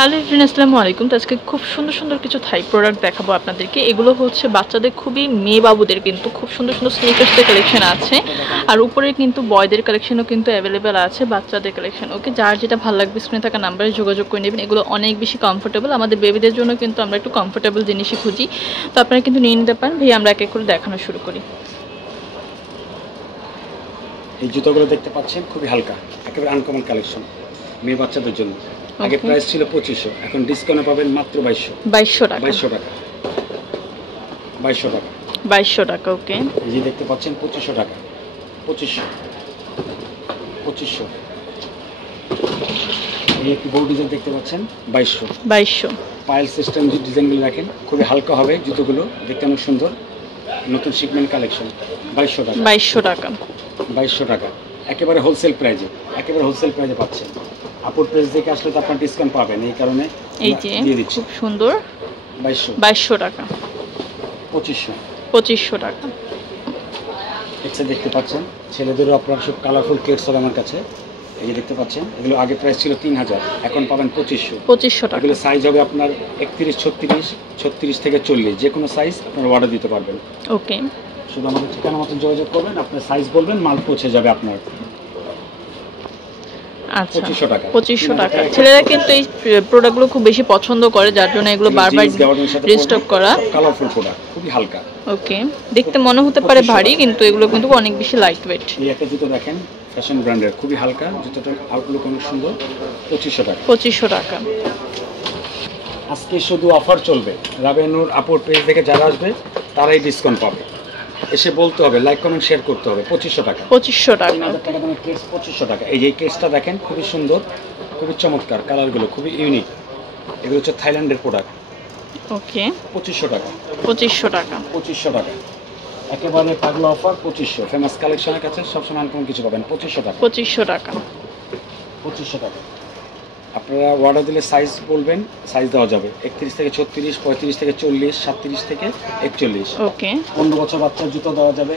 Hello everyone, আসসালামু আলাইকুম। তো আজকে খুব সুন্দর সুন্দর কিছু থাই প্রোডাক্ট দেখাবো আপনাদেরকে। এগুলো হচ্ছে বাচ্চাদের, খুবই মেয়ে বাবুদের কিন্তু খুব সুন্দর সুন্দর স্নিকার্সের কালেকশন আছে, আর উপরে কিন্তু বয়দের কালেকশনও কিন্তু অ্যাভেলেবেল আছে, বাচ্চাদের কালেকশন। ওকে, যার যেটা ভালো লাগবে স্ক্রিনে থাকা নাম্বারে যোগাযোগ করে নেবেন। এগুলো অনেক বেশি কমফোর্টেবল, আমাদের বেবিদের জন্য কিন্তু আমরা একটু কমফোর্টেবল জিনিসই খুঁজি, তো আপনারা কিন্তু নিয়ে নিতে পারেন। ভাই আমরা এক এক করে দেখানো শুরু করি। এই জুতোগুলো দেখতে পাচ্ছেন, খুবই হালকা, একেবারে আনকমন কালেকশন মেয়ে বাচ্চাদের জন্য। আগে প্রাইস ছিল 2500, এখন ডিসকাউন্টে পাবেন মাত্র 2200 টাকা। 2200 টাকা। ওকে, এই যে দেখতে পাচ্ছেন 2500 টাকা। 2500 এই একটি বড় ডিজাইন দেখতে পাচ্ছেন 2200 পাইল সিস্টেম যে ডিজাইনগুলো দেখেন, খুবই হালকা হবে জুতোগুলো, দেখতে অনেক সুন্দর। নতুন শিপমেন্ট কালেকশন 2200 টাকা। একেবারে হোলসেল প্রাইজে পাচ্ছেন। আপুর পেজ থেকে আসলে তো আপনার ডিসকাউন্ট পাবেন, এই কারণে এই যে খুব সুন্দর 2200 টাকা। 2500 টাকা। এক্সে দেখতে পাচ্ছেন, ছেলেদেরও আপনার সব কালারফুল কেটস হবে আমার কাছে। এই যে দেখতে পাচ্ছেন, এগুলো আগে প্রাইস ছিল 3000, এখন পাবেন 2500 টাকা। এগুলো সাইজ হবে আপনার 31, 36 থেকে 40, যে কোনো সাইজ আপনার অর্ডার দিতে পারবেন। ওকে, শুধু আমাদের ঠিকানা মতো যোগাযোগ করবেন, আপনার সাইজ বলবেন, মাল পৌঁছে যাবে আপনার। আচ্ছা, 2500 টাকা। ছেলেরা কিন্তু এই প্রোডাক্টগুলো খুব বেশি পছন্দ করে, যার জন্য এগুলো বারবার রিস্টক করা। কালারফুল প্রোডাক্ট, খুবই হালকা। ওকে, দেখতে মনে হতে পারে ভারী, কিন্তু এগুলো কিন্তু অনেক বেশি লাইট ওয়েট। এই একটা জুতো দেখেন, ফ্যাশন ব্র্যান্ডের, খুবই হালকা জুতোটার আউটলুক অনেক সুন্দর। 2500 টাকা। 2500 টাকা। আজকে শুধু অফার চলবে, রাবেনুর আপুর পেজ থেকে যারা আসবে তারাই ডিসকাউন্ট পাবে। এসে বলতে হবে, লাইক কমেন্ট শেয়ার করতে হবে। 2500 টাকা। 2500 টাকা। 3000 টাকা দামের কেস 2500 টাকা। এই যে কেসটা দেখেন, খুবই সুন্দর, খুবই চমৎকার, কালারগুলো খুবই ইউনিক। এগুলো হচ্ছে থাইল্যান্ডের প্রোডাক্ট। ওকে, 2500 টাকা। 2500 টাকা। 2500 টাকা। একেবারে পাগলা অফার। 2500 ফেমাস কালেকশনের কাছে সবসময় আনকমন কিছু পাবেন। 2500 টাকা। 2500 টাকা। 2500 টাকা। আপনারা অর্ডার দিলে সাইজ বলবেন, সাইজ দেওয়া যাবে 31 থেকে 36, 35 থেকে 40, 37 থেকে 41। ওকে, 15 বছর বাচ্চার জুতো দেওয়া যাবে,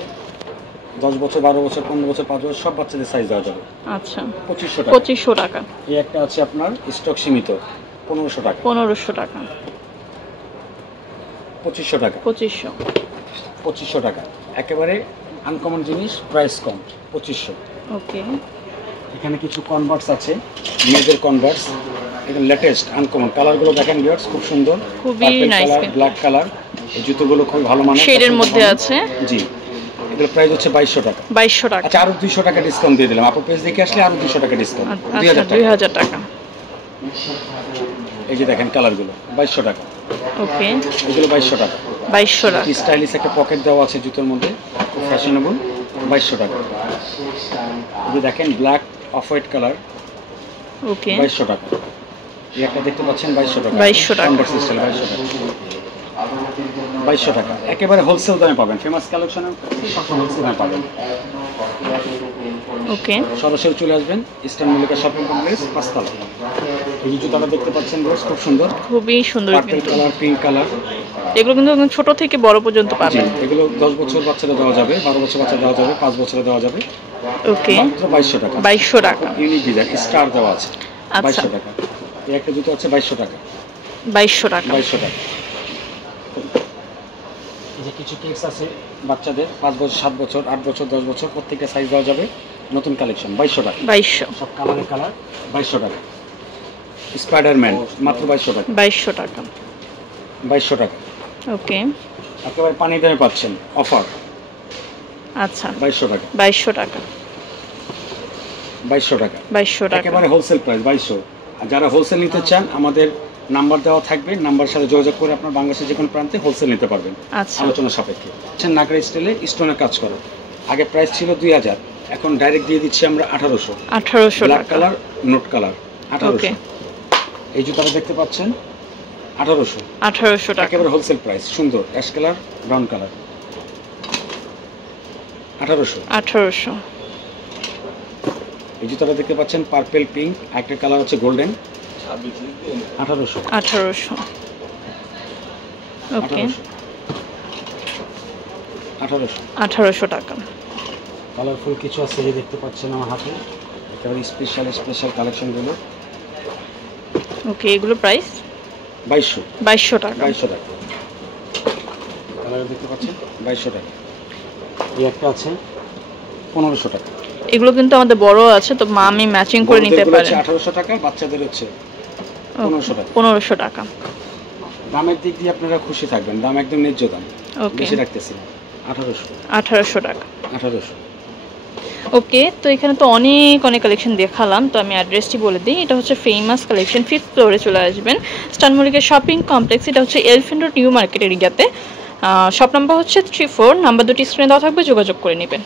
10 বছর, 12 বছর, 15 বছর, 5 বছর, সব বাচ্চাদের সাইজ দেওয়া যাবে। আচ্ছা, 2500 টাকা। 2500 টাকা। এই একটা আছে আপনার স্টক সীমিত, 1500 টাকা। 1500 টাকা। 2500 টাকা। 2500 টাকা। একেবারে আনকমন জিনিস, প্রাইস কম। 2500। ওকে, এখানে কিছু কনভার্স আছে, মেয়েদের কনভার্স, একদম লেটেস্ট আনকমন। কালারগুলো দেখেন ভিউয়ার্স, খুব সুন্দর, খুবই নাইস কালার, ব্ল্যাক কালার। এই জুতোগুলো খুব ভালো মানের, শেডের মধ্যে আছে। জি, এগুলো প্রাইস হচ্ছে 2200 টাকা। 2200 টাকা। আচ্ছা, আরো 200 টাকা ডিসকাউন্ট দিয়ে দিলাম। আপনার পেজ দেখে আসলে আরো 200 টাকা ডিসকাউন্ট, 2000 টাকা। এই যে দেখেন কালারগুলো, 2200 টাকা। ওকে, এগুলো 2200 টাকা। 2200 টাকা। স্টাইলিশ একটা পকেট দেওয়া আছে জুতোর মধ্যে, খুব ফ্যাশনেবল। 2200 টাকা। এই যে দেখেন ব্ল্যাক অফ হোয়াইট কালার। ওকে, 2200 টাকা। এই একটা দেখতে পাচ্ছেন 2200 টাকা। 2200 টাকা। 2200 টাকা। 2200 টাকা। একেবারে হোলসেল দামে পাবেন, ফেমাস কালেকশনের সব হোলসেল দামে পাবেন। ওকে, সরাসরি চলে আসবেন ইস্টার্ন মল্লিকা শপিং কমপ্লেক্স, 5 তলা। এই যে জুতাটা দেখতে পাচ্ছেন বেশ খুব সুন্দর, খুবই সুন্দর পার্পল কিন্তু কালার, পিঙ্ক কালার। এগুলো কিন্তু একদম ছোট থেকে বড় পর্যন্ত পাবেন। এগুলো 10 বছর বাচ্চাদের দেওয়া যাবে, 12 বছর বাচ্চা দেওয়া যাবে, 5 বছরে দেওয়া যাবে। ওকে, মাত্র 2200 টাকা। 2200 টাকা। ইউনিক ডিজাইন স্টার দেওয়া আছে। আচ্ছা, 2200 টাকা। এই একটা জুতো আছে 2200 টাকা। 2200 টাকা। 2200 টাকা। এই যে কিছু কেস আছে বাচ্চাদের, 5 বছর, 7 বছর, 8 বছর, 10 বছর, প্রত্যেকটা সাইজ দেওয়া যাবে। নতুন কালেকশন 2200 টাকা। 2200। সব কালারের কালার, 2200 টাকা। স্পাইডারম্যান মাত্র 2200 টাকা। 2200 টাকা। 2200 টাকা। ওকে, একেবারে পানি দামে পাচ্ছেন, অফার। আচ্ছা, 2200 টাকা। 2200 টাকা। 2200 টাকা। 2200 টাকা। একেবারে হোলসেল প্রাইস 2200। আর যারা হোলসেল নিতে চান, আমাদের নাম্বার দেওয়া থাকবে, নাম্বার সাথে যোগাযোগ করে আপনার বাংলাদেশের যে কোনো প্রান্তে হোলসেল নিতে পারবেন, আচ্ছা, আলোচনা সাপেক্ষে। নাগরা স্টাইলে স্টোনের কাজ করা। আগে প্রাইস ছিল 2000, এখন ডাইরেক্ট দিয়ে দিচ্ছি আমরা 1800। 1800 ব্ল্যাক টাকা। Colour, note colour, 1800। ওকে, এই জুতাটা দেখতে পাচ্ছেন 1800। 1800 টাকা। একেবারে হোলসেল প্রাইস, সুন্দর অ্যাশ কালার, ব্রাউন কালার, 1800। 1800। এই জুতাটা দেখতে পাচ্ছেন পার্পল, পিঙ্ক, একটা কালার হচ্ছে গোল্ডেন, 1800। 1800। ওকে, 1800 টাকা। কালারফুল কিছু আছে, এই দেখতে পাচ্ছেন আমার হাতে, একেবারে স্পেশাল কালেকশনগুলো। ওকে, এগুলো প্রাইস 2200 টাকা। 2200 টাকা কালার দেখতে পাচ্ছেন, 2200 টাকা। এই একটা আছে 1500 টাকা। এগুলো কিন্তু আমাদের বড় আছে, তো মা আমি ম্যাচিং করে নিতে পারেন। 1800 টাকা, বাচ্চাদের হচ্ছে 1500 টাকা। 1500 টাকা। দামের দিক দিয়ে আপনারা খুশি থাকবেন, দাম একদম ন্যায্য দাম, ওকে, বেশি রাখতেছি না। 1800 টাকা। 1800। ওকে, তো এখানে তো অনেক কালেকশন দেখালাম, তো আমি অ্যাড্রেসটি বলে দিই। এটা হচ্ছে ফেমাস কালেকশন, 5th ফ্লোরে চলে আসবেন, স্টার মল্লিকা শপিং কমপ্লেক্স। এটা হচ্ছে এলিফ্যান্ট রোড নিউ মার্কেট এরিয়াতে। শপ নাম্বার হচ্ছে 34, নাম্বার দুটি স্ক্রিনে দেওয়া থাকবে, যোগাযোগ করে নেবেন।